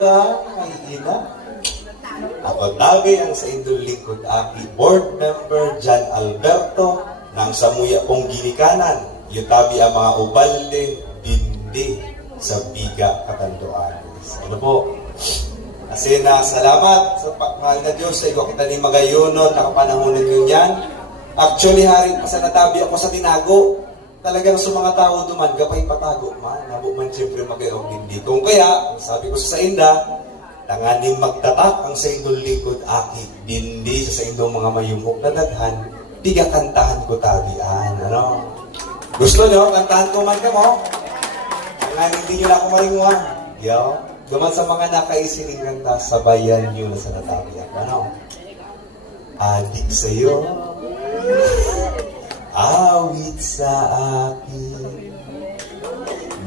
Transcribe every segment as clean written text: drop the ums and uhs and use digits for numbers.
Ay ina, ako tabi ang sa indong lingkod aki, Board Member John Alberto ng Samuya pong ginikanan. Yung tabi ang mga ubalde, dindi sa biga katanduan. Ano po? Kasi salamat sa mahal na Diyos sa ikaw kita ni magayunon, nakapanahonan yun yan. Actually, haring pa sa natabi ako sa tinago. Talagang sa mga tao duman, gapay patago man. Nabo man siyempre magayong hindi. Kung kaya, sabi ko sa inda, tanganing magtatak ang sa indong likod aki, dindi sa indong mga mayumok na daghan, tiga kantahan ko tabian. Ano? Gusto nyo? Kantahan ko man ka mo? Tanganing hindi nyo na ako maringuhan. Yo? Duman sa mga nakaisiling kanta, sabayan nyo na sa natabian. Ano? Adik sa'yo, awit sa akin,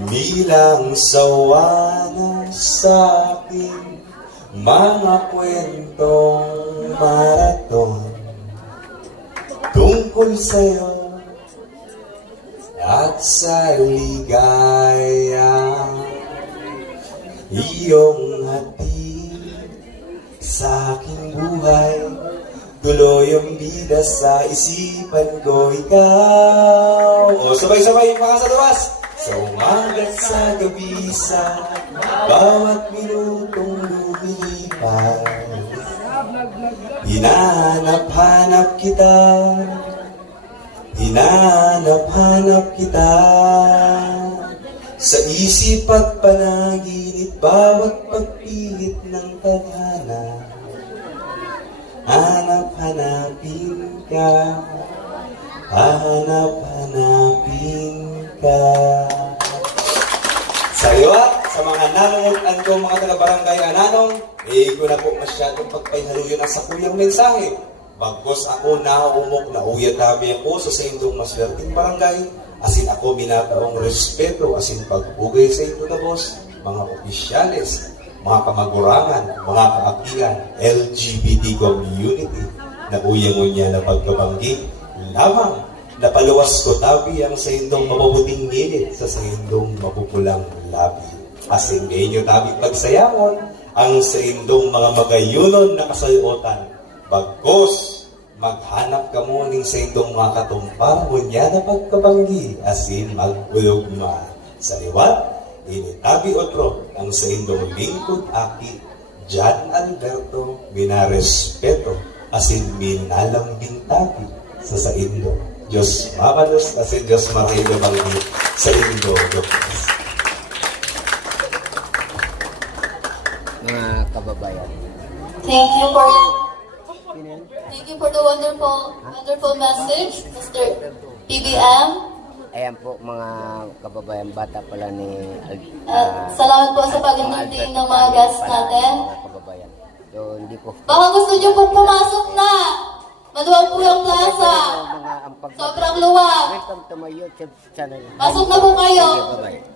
bilang sawa na sa akin, mga kwentong maraton tungkol sa'yo at sa ligaya, iyong hatid sa aking buhay. Tuloy ang bida sa isipan ko, ikaw. O, sabay-sabay, mga sa labas. Sa umagat sa gabi, sa bawat minutong lumilipas, hinahanap-hanap kita, hinahanap-hanap kita. Sa isip at panaginip, bawat pagpilit ng tadhana, hanap-hanapin ka, hanap-hanapin ka. Sa iyo sa mga nanonood ko, mga taga-barangay Ananong, ko na po masyadong pagpayhaluyon ang sakuyang mensahe. Bagkos ako naumok na uya dami ako sa indong maswerteng barangay, asin ako minataong respeto, asin pag-ugay sa ito na boss, mga opisyales, mga kamagurangan, mga kaakian, LGBT community, na uyang-unya na pagkabanggi, lamang napaluwas ko tabi ang sa indong mabubuting nilid sa indong mapupulang labi. Asing ngayon tabi pagsayangon ang sa indong mga magayunon na kasayotan. Bagkos, maghanap ka mo ning sa indong mga katumpar, ngunya na pagkabanggi, asin magulugma. Sa liwat, initabi otro ang sa indong lingkod aki, John Alberto, minarespeto, asin minalambing tabi sa indo. Diyos mamalos, asin Diyos marahilo banggi sa indo. Mga kababayan. Thank you for the wonderful message, Mr. PBM. Ayan po mga kababayan, bata pala ni Salamat po sa pag-entertain ng mga guests natin. Mga kababayan. So, hindi po. Baka gusto nyo pong pumasok na. Maluwag po yung plaza. Sobrang luwag. Welcome to my YouTube channel. Pasok na po kayo. Bye-bye.